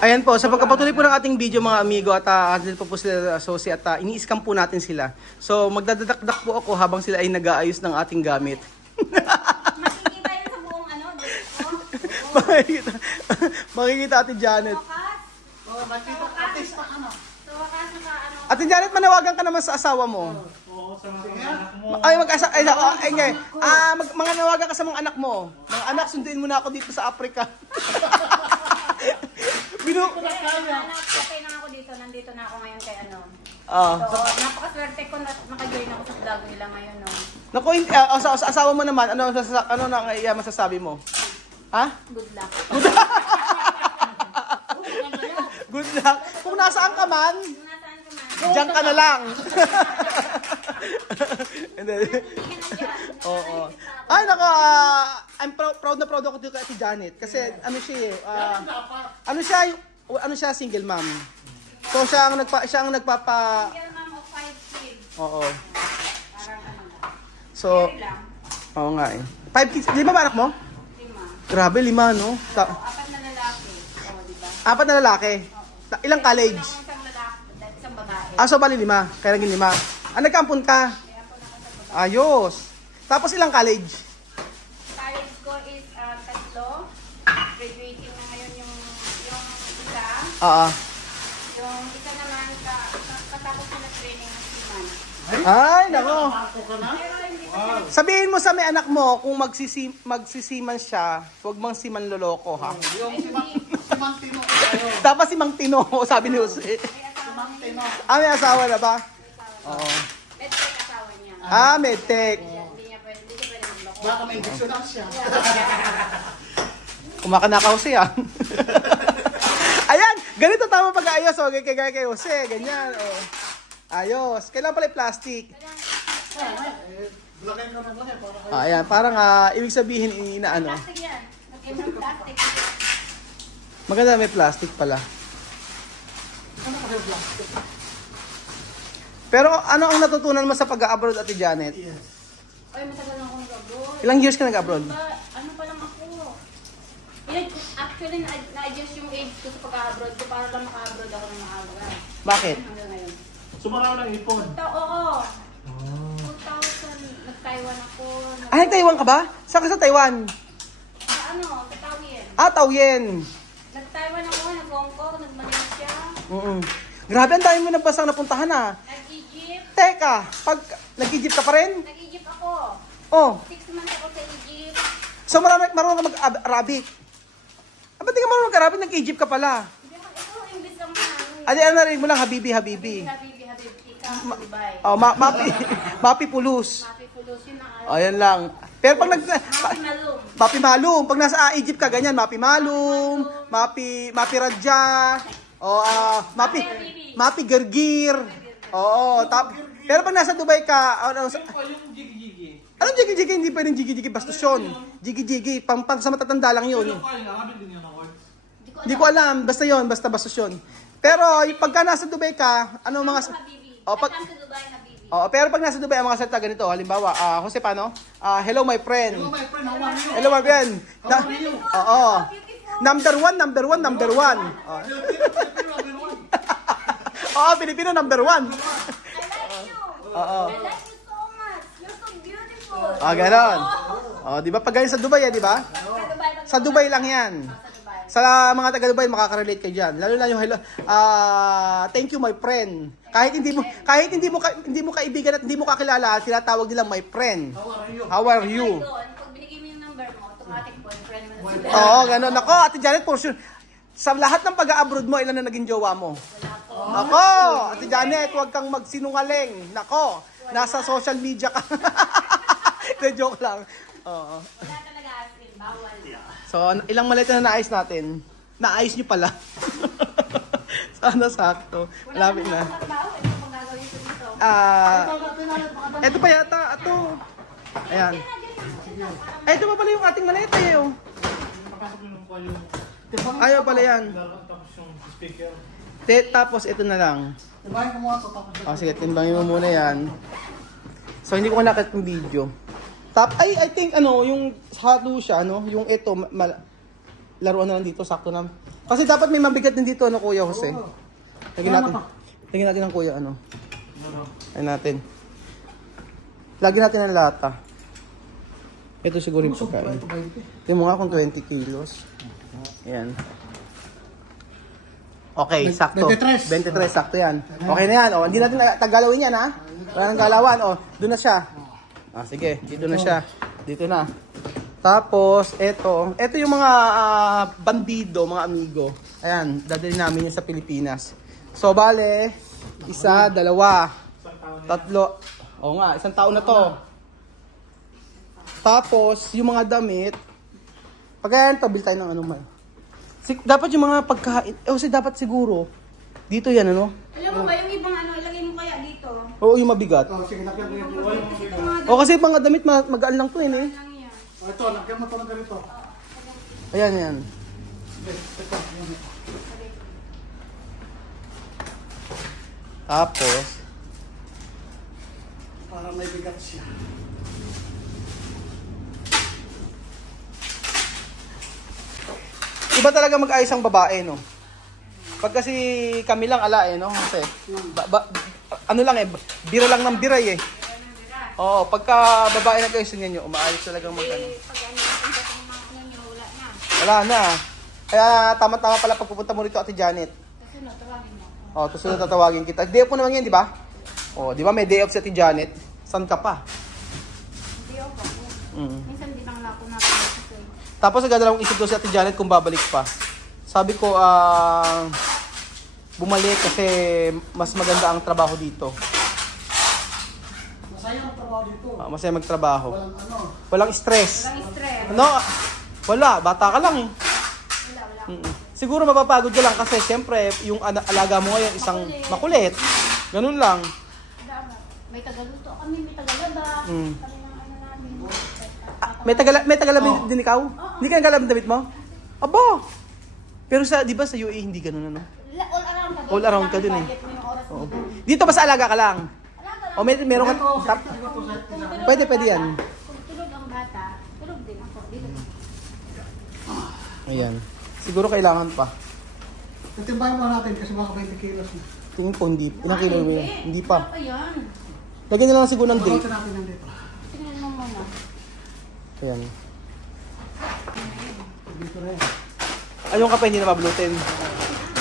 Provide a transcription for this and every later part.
Ayan po, sa pagkapatuloy po ng ating video mga amigo at andun po sila Sosi at ini-scam po natin sila. So magdadakdak po ako habang sila ay nag-aayos ng ating gamit. Makikita yun sa buong ano, Makikita Ate Janet. Ate Janet, manawagan ka naman sa asawa mo. Oo, sa mga anak mo. Ay, mga nawagan ka sa mga anak mo. Mga anak, sunduin mo na ako dito sa Africa. Okay na ako dito, nandito na ako ngayon kay ano. So, napakaswerte ko na maka-join ako sa vlog nila ngayon, no. Naku, sa asawa mo naman, ano na masasabi mo? Ha? Good luck. Good luck. Kung nasaan ka man, Nasaan ka man? diyan ka na lang. Oo. Ay, nako, I'm proud na proud ako dito kay Ate Janet. Kasi ano siya, single mom. So siya ang nagpapa Single mom of 5 kids. Oo. Parang ano lang. So, Very lang. oo nga eh. 5 kids, 5 ba anak mo? 5. Grabe, 5 no? 4 na lalaki. Oo, diba? 4 na lalaki. Ilang college? Isang lalaki, isang babae. So bali 5. Kaya naging 5. Nagkampon ka? Kaya ako ako sa babae. Ayos. Tapos ilang college? College ko is 3. Graduating na ngayon yung isa. Oo. Yung isa naman, katapos na training ng seaman. Ay, nako. Pero hindi pa siya. Sabihin mo sa may anak mo, kung magsisiman siya, huwag mang siman loloko, ha? Yung si Mang Tino. Dapat si Mang Tino, sabi ni Jose. May asawa na ba? Oo. Medtech asawa niya. Medtech. Hindi niya pwede magloko. Baka may indiksyonan siya. Kumakanaka Jose, ha? Ayan, ganito tama pag-aayos, o, kay Jose, ganyan, o. Ayos. Kailan pala yung plastic? Blagay ka na blagay para kayo. Ayan, parang ibig sabihin, inaano. Plastic yan. Nag-ibang plastic. Maganda may plastic pala. Ano kasi plastic? Pero ano ang natutunan mo sa pag-abroad, Ate Janet? Yes. Oy, matagal na akong nag-abroad. Ilang years ka nag-abroad? Ano pa lang ako? Actually, na-adjust yung age ko sa pag-abroad ko para lang maka-abroad ako ng maaga. Bakit? Hanggang ngayon. Sumaraw ng ipon. Oo. 2000, nag-Taiwan ako. Ay, Taiwan ka ba? Saan ka sa Taiwan? Sa ano, sa Taoyuan. Taoyuan. Nag-Taiwan ako, nag-Hong Kong, nag-Malaysia, Grabe, ang dami mo na basang napuntahan, ha? nag-Egypt. Teka, pag nag-Egypt ka pa rin? Nag-Egypt ako. Oh, 6 months ako sa Egypt. so marunong ka mag-Arabic. Ba't di ka marunong mag-Arabic? Nag-Egypt ka pala. Hindi ako, ito, English lang man. Ano narinig mo lang, Habibi, Habibi. Habibi, ikaw sa Dubai. Mapi Pulus. Mapi Pulos, yun ang Ayan lang. Pero pag Mapi Malum. Mapi Malum. Pag nasa Egypt ka, ganyan. Mapi Malum. Mapi Radja. Mapi Gergir. Oo. Pero pag nasa Dubai ka, Yung jigi-jigi. anong jigi-jigi? Hindi pwedeng jigi-jigi. Bastos yun. Jigi-jigi. Pang sa matatanda lang yun. Yung kain, hanapin din yan ako. Hindi ko alam. Basta yun. Basta bastos yun. Pero pagka nasa Dubai ka, ano mga... Habibi. Oh, Welcome to Dubai, Habibi. Pero pag nasa Dubai, ang mga salita ganito. Halimbawa, Jose, paano? Hello, my friend. Hello my friend, how are you? Hello, my friend. How are you? Oo. Number one. Oo, Pilipino, number 1. I like you. Oo. I like you so much. You're so beautiful. Ganon. Di ba? Pag ganyan sa Dubai, di ba? Sa Dubai lang yan. Sa Dubai. Sa mga taga Dubai, makaka-relate kayo dyan. Lalo na yung hello, thank you, my friend. Kahit hindi mo kaibigan at hindi mo kakilala, tinatawag nilang my friend. How are you? How are you? Pag binigay mo yung number mo, automatic boyfriend mo na sila. Oo, ganon. Ako, Ate Janet, for sure. Sa lahat ng pag-abroad mo, ilan na naging jowa mo? Nako, Ate Janet, huwag kang magsinungaling. Nako, nasa social media ka. Joke lang. Oo. Wala talaga asin, bawal. So, ilang maleta na naayos natin? Naayos nyo pala. Sana sakto. Malapit na. Wala trabaho, ito pang gagawin ko dito. Eto pa yata. Ito. Ayan. Ito pa pala yung ating maleta eh. Oh. Papasok yun po yung... Ayaw pala yan. Tapos yung speaker. Tapos ito na lang. Tibahin ko muna ito tapos. Sige, timbangin mo muna yan. So, hindi ko nakita yung video. I think yung hado siya, yung ito, laruan na lang dito, sakto na. Kasi dapat may mabigat din dito, Kuya Jose. Lagyan natin ng Kuya, Ayun natin. Lagyan natin ng lata. Ito siguro yung pagkain. Tingnan mo nga kung 20 kilos. Ayan. Okay, sakto. 23, sakto yan. Okay na yan. Hindi natin tagalawin yan, ha? Wala nang galawan. Doon na siya. Sige, dito na siya. Dito na. Tapos, ito yung mga bandido, mga amigo. Ayan, dadali namin yun sa Pilipinas. So, bale, 1, 2, 3. Oo nga, 1 taon na to. Tapos, yung mga damit, pagkayan to, bil tayo ng dapat yung mga pagkain, dapat siguro, dito yan, Alam mo ba, yung ibang ilagay mo kaya dito? Oo, yung mabigat. Sige, nakyan mo yung Kasi mga damit, magaan lang to eh. Ito, nakyan mo ito ng ganito. Ayan. Tapos, Para may bigat siya. iba talaga mag-ayos ang babae, no? Pag kasi kami lang no? Kasi, bira lang ng biray eh. Oo, pagka babae nag-ayos nyo, umaayos talagang Pag wala na. Wala na. Kaya tama-tama pala pag pupunta mo rito, Ate Janet. Kasi tawagin mo. Susunod tatawagin kita. Day off mo naman yan, di ba? Di ba may day off si Ate Janet? San ka pa? Hindi ako. Minsan din lang ako natin. Tapos nagdadalawang isip daw si Ate Janet kung babalik pa. Sabi ko, bumalik kasi mas maganda ang trabaho dito. Masaya ang trabaho dito. Masaya magtrabaho. Walang Walang stress. Walang stress. Wala. Bata ka lang eh. Wala. Siguro mapapagod ka lang kasi siyempre yung alaga mo ngayon isang makulit. Ganun lang. May tagaluto kami, may tagalaba. Kami ng namin. May tagalabing din ikaw? Hindi ka naglalabing damit mo? Aba! Pero di ba sa UAE hindi ganun All around ka. All around ka dun eh. Budget mo yung oras mo. Dito ba sa alaga ka lang? Meron ka... Pwede yan. Kung tulog ang bata, tulog din ako. Dito. Ayan. Siguro kailangan pa. Titimbahin mo natin kasi baka 20 kilos na. Tingin ko hindi. Ilang kilo mo yun? Hindi pa. Ayan. Lagyan na lang siguro ng date. Pagkakas natin nandito. Tingnan mo muna. Ayan. Dito na yan. Ayun ka pa hindi na mablutin.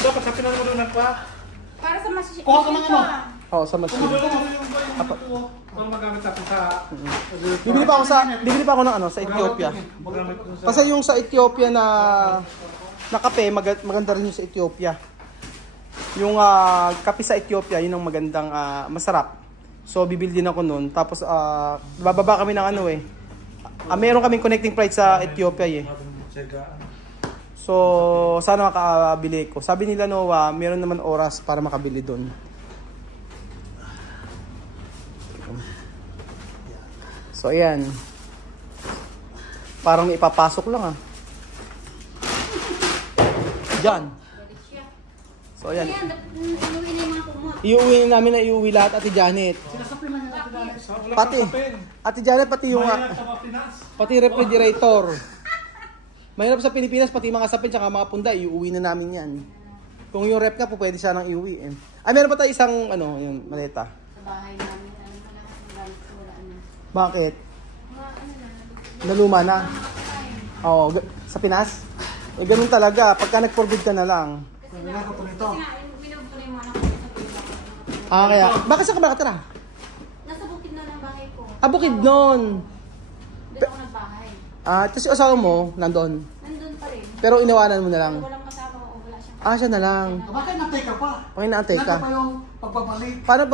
Dapat sa pinanulunan pa. Para sa machine. Kuha ka ng ano? Sa machine. Para magamit natin sa... Bibili pa ako ng sa Ethiopia. Kasi yung sa Ethiopia na kape, maganda rin yung sa Ethiopia. Yung kape sa Ethiopia, yun ang magandang masarap. So bibili din ako noon. Tapos bababa kami ng meron kaming connecting flight sa Ethiopia eh. So sana makabili ko. Sabi nila Noah, meron naman oras para makabili doon. So ayan. Parang ipapasok lang Diyan. So ayan. Inuwi na yung mga kumot. Iuwi namin na iuwi lahat, Ate Janet. Sinasapin lang yan natin. Pati. Ate Janet, pati yung pati refrigerator. Mahirap sa Pilipinas, pati mga sapin tsaka mga punda, iuwi na namin yan. Kung yung rep ka po, pwede siya nang iuwi. Meron pa tayo isang, yung maleta. Sa bahay namin, malakas ng gamit ko, wala na. Bakit? Naluma na? Oo, sa Pinas? Ganun talaga, pagka nag-forbid ka na lang. Kasi nga, minubuli mo anak ko sa pila. Kaya, bakit saan ka ba nakatira? Nasa bukid na ng bahay ko. Bukid nun. Doon ako nagbahay. Tapos yung asawa mo, nandun. Nandun pa rin. Pero inawanan mo na lang. Walang kasama ko, wala siya. Siya na lang. Bakit nantay ka pa? Okay, naantay ka. Nantay pa yung pagbabalik. Paano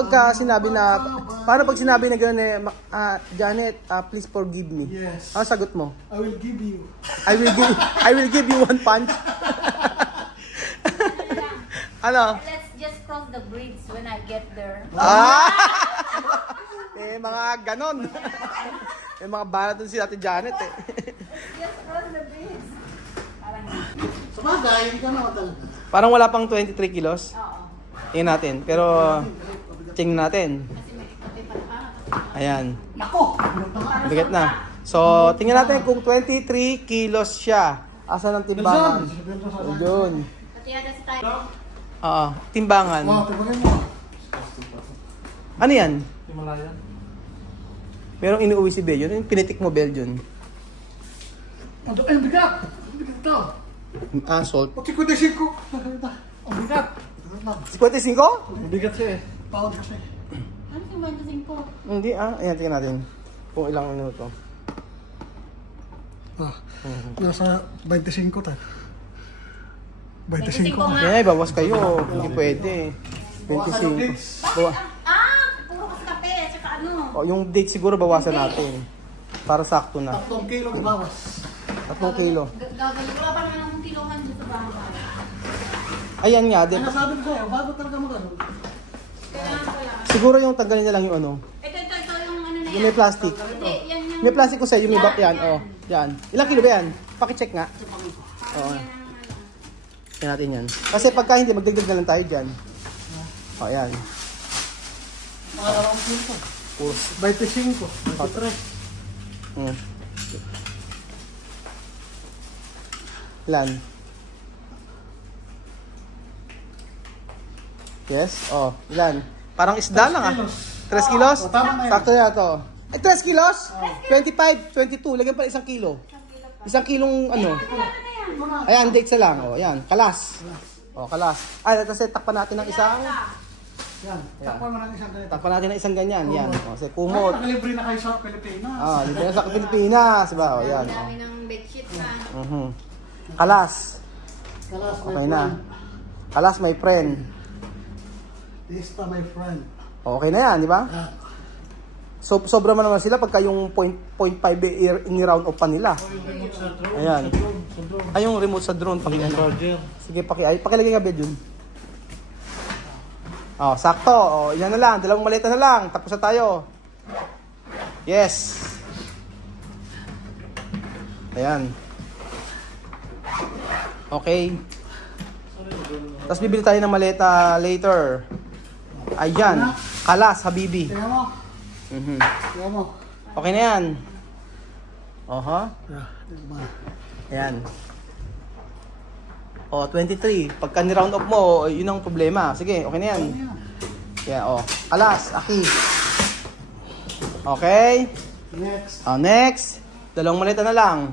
pag sinabi na gano'n Janet, please forgive me? Yes. Ano sagot mo? I will give you. I will give you one punch. Ano? Let's just cross the bridge when I get there. Mga ganon. May mga bala dun si Ate Janet Just cross the bridge. Parang Sa bagay, hindi ka naman talaga. Parang wala pang 23 kilos. oo. Tingnan natin. Pero, tingnan natin. Kasi may kape pa. Ayan. Nako! Bigat na. So, tingnan natin kung 23 kilos siya. Asan ang timbangan? Doon. Pati yata si tayo. Timbangan. Wow, tingnan mo. Ano yan? Himalayan. Merong inuuwi si Belgian. Yung pinitik mo, Belgian. Ay, bigat! Bigat ito. Salt. Pati ko na 5. Ang bigat. 55? Ang bigat siya eh. Pound kasi. Ano si 25? Hindi Ayan, tingnan natin. Kung ilang minuto. Nasa 25 tayo. 25 nga. Ay, bawas kayo. Hindi pwede. 25. Puro kasi kape at saka ano. Yung date siguro bawasan natin. Para sakto na. 3 kilo bawas. 3 kilo. Gagawin ko pa naman ng kilohan dito sa bahay. Ayan nga, di Ano sabi ko sa'yo? Bago talaga magano. Kailangan ko lang. siguro yung tanggalin niya lang yung ano. Ito yung ano na yan. Yung may plastic. Hindi, yan yung... May plastic ko sa'yo, yung iba yan. Yan. Ilang kilo ba yan? Pakicheck nga. Oo. Yan natin yan. Kasi pagka hindi, magdagdag na lang tayo dyan. Yan. Around kilo. Puro. 25. 23. Ilan? Yes? Ilan? Parang isda lang 3 kilos? Tama na yan. Sakto na to. 3 kilos? 25, 22. Lagyan pa 1 kilo. 1 kilong ano? Ayan, date sa lang. Ayan, kalas. Kalas. Ay, tapos takpan natin ng isang... Yan. Takpan mo ng isang ganito. Takpan natin ng isang ganyan. Yan. Kasi kumot. Nakalibre na kayo sa Pilipinas. Libre na sa Pilipinas. Diba? Yan. Ang dami ng bedsheet na. Kalas. Kalas, my Okay na. friend. Kalas, my friend. Tista, my friend. Okay na yan, di ba? So, sobra man naman sila pagka yung 0.5 in-round off pa nila. Ayan. Ay, yung remote sa drone. Sige, pakilagay nga bed yun. Sakto. Yan na lang. 2 maleta na lang. Tapos na tayo. Yes. Ayan. Okay. Tapos bibili tayo ng maleta later. Ayan. Kalas, habibi. Tingnan mo. Tingnan mo. Okay na yan. Ayan. 23. Pagka ni-round up mo, yun ang problema. Sige, okay na yan. Yan, Kalas, aki. Okay. Next. 2 maleta na lang.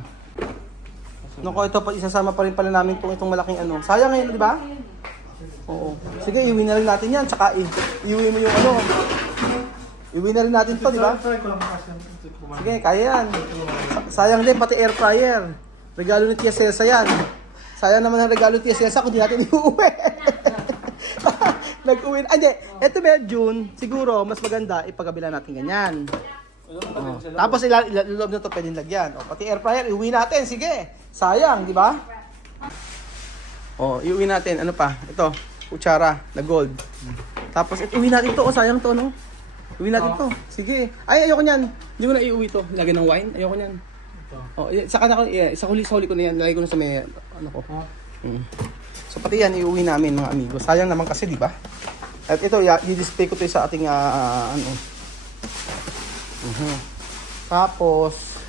Naku, ito isasama pa rin pala namin itong malaking ano. Sayang ngayon, di ba? Oo. Sige, iuwi na rin natin yan. Tsaka iuwi mo yung ano. Iuwi na rin natin to, di ba? Sige, kaya yan. Sayang din, pati air fryer. Regalo ni Tia Celsa yan. Sayang naman ang regalo ni Tia Celsa kung di natin iuwi. Nag-uwi. Hindi, ito June, siguro mas maganda ipagkabila natin ganyan. Tapos ilaloob na ito pwedeng lagyan. Pati air fryer, iuwi natin. Sige. Sayang, di ba? Iuwi natin. Ano pa? Ito, kutsara na gold. Tapos iuwi natin to. Sayang to, no? Iuwi natin to. Sige. Ay, ayoko niyan. Hindi ko na iuwi to. Lagyan ng wine. Ayoko niyan. Sa huli ko na yan. Lagay ko na sa may, ano ko. So, pati yan, iuwi namin, mga amigo. Sayang naman kasi, di ba? At ito, i-display ko to sa ating, ano. Tapos,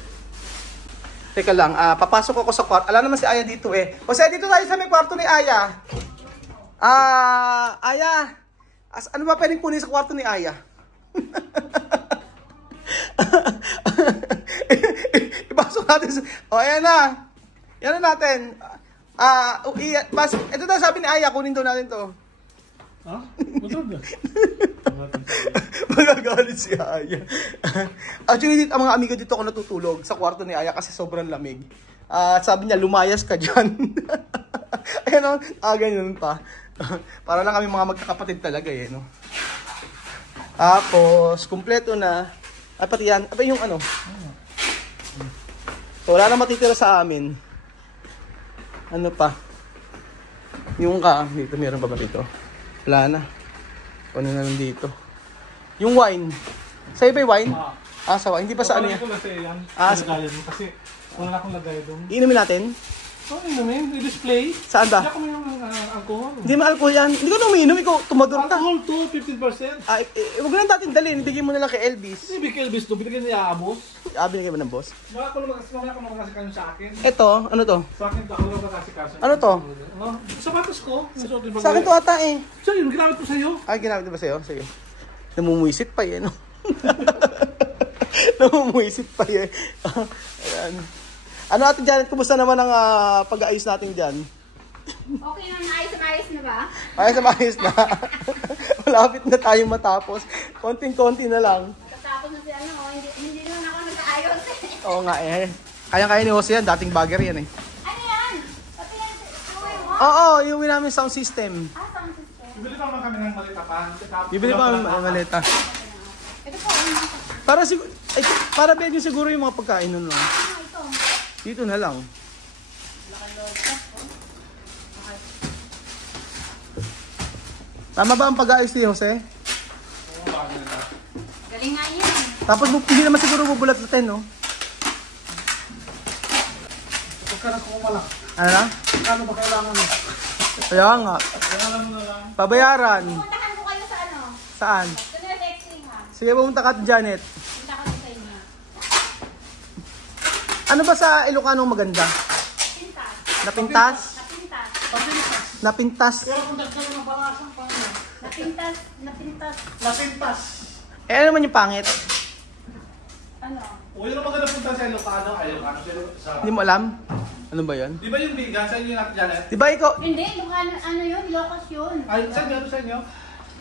teka lang, papasok ako sa kwarto. Alam naman si Aya dito eh. O siya, dito tayo sa may kwarto ni Aya. Aya, ano ba pwedeng kunin sa kwarto ni Aya? Ipasok natin sa... ayan na. Yan na natin. Ito daw sabi ni Aya, kunin daw natin to. Matulog na. Magagalit si Aya. Actually, ang mga amigo dito ako natutulog sa kwarto ni Aya kasi sobrang lamig. Sabi niya, lumayas ka dyan. Ayan o, ganyan pa. Para lang kami mga magkakapatid talaga eh, no? Tapos, kumpleto na. At pati yan, yung ano. So, wala na matitira sa amin. Ano pa? Yung dito, meron pa ba dito? Wala na. Ano na lang dito? Yung wine. Sa'yo ba yung wine? Sa wine. Hindi pa sa ano yan? Kasi Kasi wala akong lagay doon. iinumin natin? Oh, inumin? I-display? Saan ba? Hindi ako may alcohol. Hindi mo alcohol yan. Hindi ko na umiinom, ikaw tumador ka. Alcohol to, 15%. Ay, huwag na natin dalhin, ibigay mo na lang kay Elvis. Hindi, Big Elvis to, binigyan niya Amos. Binigay mo ng boss. Mamaya ko naman kasi sa akin. Ito, ano to? Sa akin, ako naman kasi kaso. Ano to? Sapatos ko. Sa akin to ata eh. So, yun, ginamit ko sa'yo. Ay, ginamit ba sa'yo? Sige. Namumuisit pa yan, no? Namumuisit pa yan. Ayan. Ano Ate Janet, kumusta naman ang pag-aayos natin dyan? Okay na, naayos na ba? Ayos na. Malapit na tayo matapos. Konting-konti na lang. Tapos na si hindi naman ako nag-aayos eh. Oo nga eh. Kaya-kaya ni Jose yan, dating bagger yan eh. Ano yan? Pati yan, tuloy mo? Oo, yung namin sound system. Sound system. Bibili pa naman kami ng malita pa. Bibili pa ng maleta. Ito po, Para bigyan nyo siguro yung mga pagkain nun. No? ito. Dito na lang. Tama ba ang pag-aayos ni Jose? Galing nga yan. Tapos hindi naman siguro bubulat natin, no? Pagkano ko malak. Ano na? Ano ba kailangan mo? Kaya nga. Kailangan mo na lang. Pabayaran. Puntahan ko kayo sa ano? Saan? Doon na texting ha. Sige, pumunta ka Ate Janet. Punta kami sa inyo. Ano ba sa Ilocano maganda? Pintas. Napintas? Napintas. Napintas? Pero kung dagdag ng barasan, paano? Napintas. Lapintas. Eh, ano naman yung pangit? Ano? O yun ang maganda punta sa Ilocano. Ilocano sa... Hindi mo alam? Ano ba yan? Di ba yung bigas? Sa inyo natin Janet? Di ba ikaw? Hindi, ano yun? Locos yun. Ay, sa inyo? Sa inyo?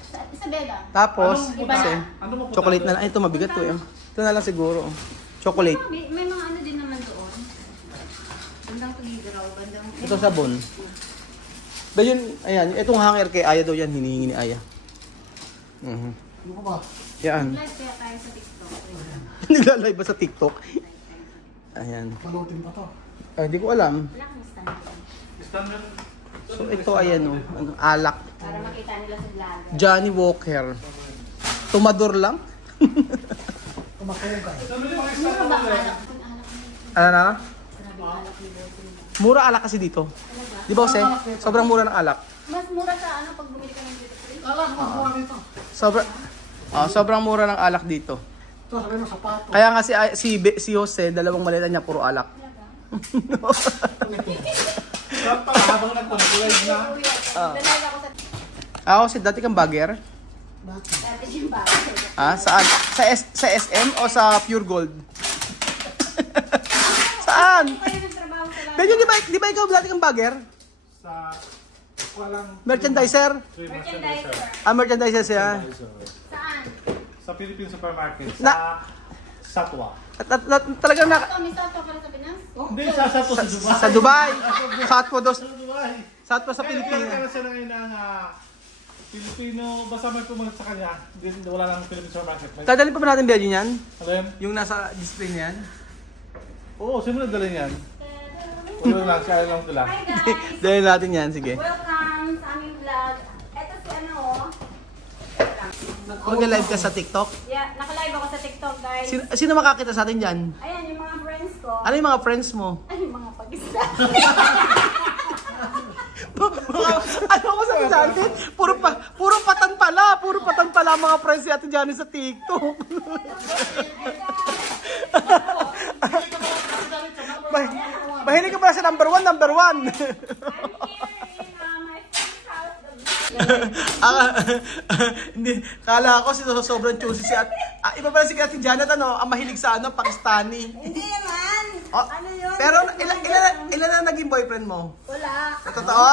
Sa Isabela. Tapos, Anong Iba kasi, na. Ano mo punta? chocolate na lang. Ay, ito mabigat to. Eh. Ito na lang siguro. Chocolate. May mga ano din naman doon. Bandang Tugigraw, bandang... Ito sabon. Ba yun, ayan, itong hanger kay Aya daw yan, hinihingi ni Aya. Ano ko ba? Yan. Live kaya tayo sa TikTok. Nagla-live ba sa TikTok? Ayan. Malutin pa to. Ay, hindi ko alam. Wala kang stand. Standard. So, ito ayan o. Ano, alak. Para makita nila sa vlogger. Johnny Walker. Tumador lang? Kumakain ka. Sabi niyo, mga Mura standard ba mo ang eh. alak? Ang alak mo. Ano na? Grabe ang alak ni Bossing. Mura alak kasi dito. Di ba, Jose? Sobrang mura ng alak. Mas mura sa ano pag bumili ka ng dito free? Alam mo, kuha nito. Sobrang mura ng alak dito. Ito, sabi mo, sapato. Kaya nga si Jose, dalawang maleta niya, puro alak. Sarap pala, habang nagpapalive na. Nalaga ko sa Ako, si dati kang bagger? dati yung bago. Saan? Sa SM o sa Pure Gold? Saan? Kayo nagtrabaho sa lahat. Pero di ba ikaw dati kang bagger? Sa walang Merchandiser? Merchandiser. Merchandiser siya. Saan? sa Philippine Supermarket Na- sa Satwa. Talagang May Soto ka na sa Pinas? Hindi, sa Satwa sa Dubai. sa Dubai. Satpo dos. Sa Dubai. Satpo sa Kaya Pilipinas. kaya siya ngayon ng Filipino, basta may pumunta sa kanya, wala lang Philippine Supermarket. Dadalhin pa ba natin video niyan? Ano yan? Yung nasa display niyan? Oo, simulan dala niyan. Wala lang, kaya lang sila. Hi guys! Dahil natin yan, sige. Welcome sa aming vlog. Ito si ano oh. Mag-live ka sa TikTok? Yeah, naka-live ako sa TikTok guys. Sino makakita sa atin dyan? Ayan yung mga friends ko. Ano yung mga friends mo? Ay, yung mga pag-isla. Ano ko sa atin? Puro patan pala mga friends si Ate Johnny sa TikTok. Mahilig ka pala sa number one. I'm here in my friend's house. Hindi, kala ko sobrang choosy si Ate. Iba pala si Ate Janet, ang mahilig sa Pakistani. Hindi naman. Oh, Ano yun? pero ilan na naging boyfriend mo? Wala. Totoo?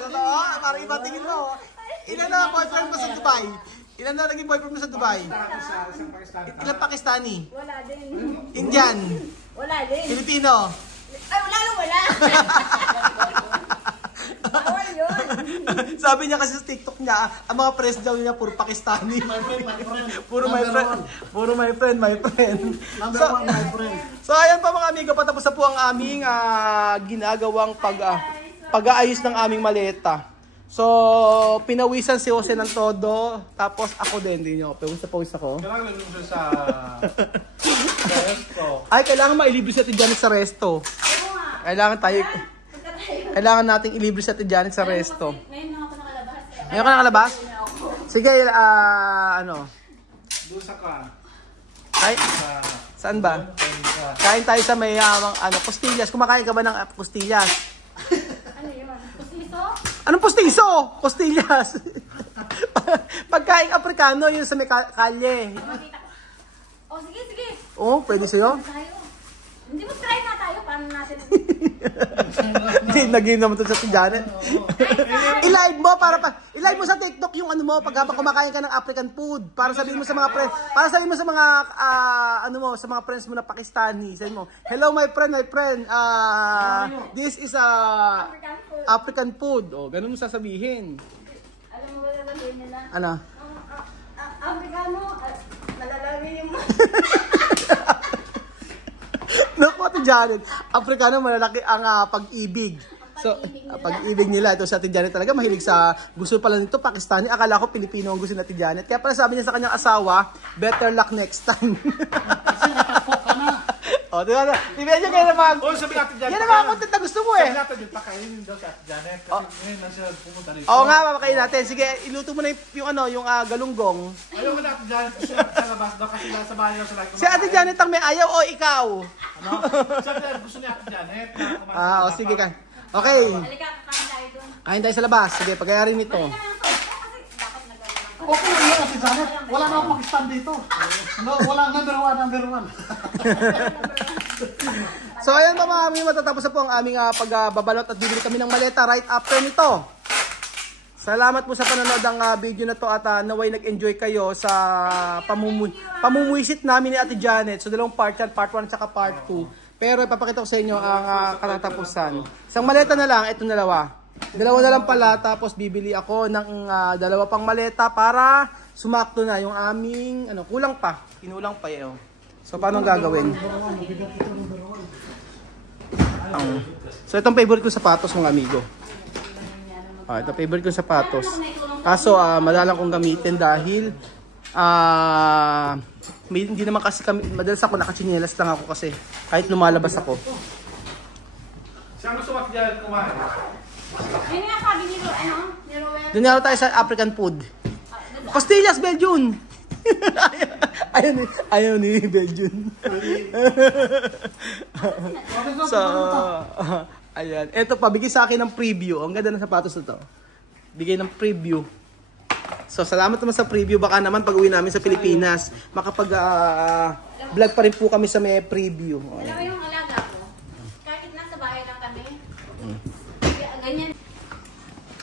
Totoo? Para iba tingin mo. Ilan na boyfriend mo sa Dubai? Ilan na naging boyfriend mo sa Dubai? Ilan Pakistani? Wala din. Indian? Wala din. Filipino? Ay, wala lang wala. Bawal yun. Sabi niya kasi sa TikTok niya, ang mga friends daw niya puro Pakistani. Puro my friend. Number one, my friend. So ayan pa mga amigo, patapos na po ang aming ginagawang pag-aayos ng aming maleta. So, pinawisan si Jose ng todo, tapos ako din, hindi nyo ako. Pawis ako. Kailangan lang siya sa resto. Ay, kailangan mailibre si Ate Janet sa resto. Oo nga. Kailangan tayo, Kailangan nating ilibre si Ate Janet sa resto. Ngayon na ako nakalabas. Ngayon ka nakalabas? Sige, ano? Doon sa ka. Ay, saan ba? Kain tayo sa may postillas. Kumakain ka ba ng postillas? Ano yun? Pustiso? Anong postiso? Postillas. Pagkain Afrikano, yun sa may kalye. Makita ko. Oh, sige, sige. Oo, pwede sa'yo. Tayo. Hindi mo try na tayo. Paano natin? Naging naman to sa Ate Janet. I-live mo i-live mo sa TikTok yung ano mo pag habang kumakain ka ng African food para sabihin mo sa mga sa mga friends mo na Pakistani. Sabihin mo, "Hello my friend. This is African food." Oh, ganun mo sasabihin. Alam mo ba sasabihin nila? Ano? Afrikano, nalalagay yung Naku, Ate Janet, Afrikano malalaki ang pag-ibig. So, pag-ibig nila. Ito sa Ate Janet talaga mahilig sa gusto pala nito Pakistani. Akala ko Pilipino ang gusto ni Ate Janet. Kaya pala sabi niya sa kanyang asawa, better luck next time. Kasi natapok ka na. O, di ba? Ibigay kayo naman. Oh, sabi natin Janet. Yan ang mga content na gusto mo eh. Sabi natin yung pakainin daw si Ate Janet. Kasi ngayon na siya pumunta rito. Oo nga, papakain natin. Sige, iluto mo na yung galunggong. Ayaw ko na Ate Janet kasi sa labas daw kasi nasa bahay daw sila kumakain. Si Ate Janet ang may ayaw o ikaw? Ano? Sabi gusto ni Ate Janet. Sige ka. Okay. Halika, kakain tayo doon. Kain tayo sa labas. Sige, pagkayarin nito. Halika lang to. Kasi dapat nagano lang. Okay lang yan, Ate Janet. Wala na akong Pakistan dito. No, walang number one. So ayan pa mga aming matatapos na po ang aming pagbabalot at bibili kami ng maleta right after nito. Salamat po sa panonood ng video na to at naway nag-enjoy kayo sa pamumuisit namin ni Ate Janet. So dalawang part yan, part 1 at part 2. Pero ipapakita ko sa inyo ang katatapusan. Isang maleta na lang, ito dalawa. Dalawa na lang pala, tapos bibili ako ng dalawa pang maleta para sumakto na yung aming, kulang pa. Kinulang pa yun. So paano gagawin? So itong favorite kong sapatos mga amigo. Ito favorite kong sapatos. Kaso madalang kong gamitin dahil hindi naman kasi madalas ako nakachinelas lang ako kasi kahit lumalabas ako. Saan gusto Ate Janet kumain? Yun nga sabi ni Roel. Doon na tayo sa African food. Pastillas, Belgian! ayaw ni Belgian. So, ayan. Ito pa, bigay sa akin ng preview. Ang ganda ng sapatos na to. Bigay ng preview. So, salamat naman sa preview. Baka naman pag uwi namin sa Pilipinas, makapag-vlog pa rin po kami sa may preview. Alam mo yung alaga ko? Kahit nasa bahay lang kami. Ganyan.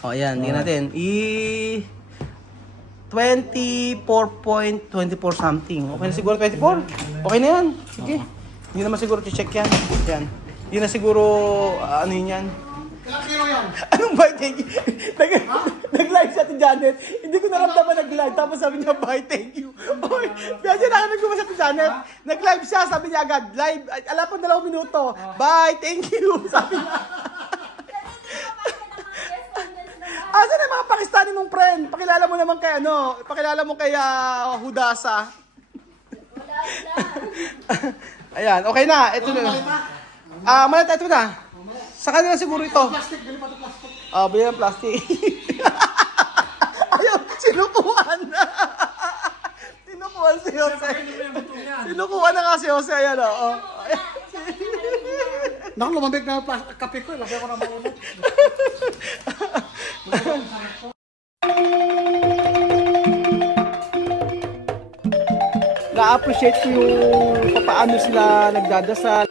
O, ayan. Tingnan natin. 24.24 something. Okay na siguro 24? Okay na yan. Sige. Hindi naman siguro check yan. Yan. Hindi na siguro, ano yun yan? Ilang kilo yan? Anong bye, thank you? Nag-live si Ate Janet. Hindi ko naramdaman nag-live. Tapos sabi niya, bye, thank you. Oy, kaya nakamit ko ba si Ate Janet? Nag-live siya, sabi niya agad, live. Ala pa 2 minuto. Bye, thank you. Sabi niya. Asa na yung mga Pakistani mong friend? Pakilala mo naman kay pakilala mo kay Hudasa. Wala. Ayan, okay na. Ito na. Maleta, ito na. Sa kanila siguro ito. Plastic, bili pa ito plastic. Bili ng plastic. Ayaw, sinukuhan na. Sinukuhan si Jose. Sinukuhan na nga si Jose. Ayan, o. Naku, lumambig na kape ko. Lagay ko na maunod. Na-appreciate ko yung paano sila nagdadasal.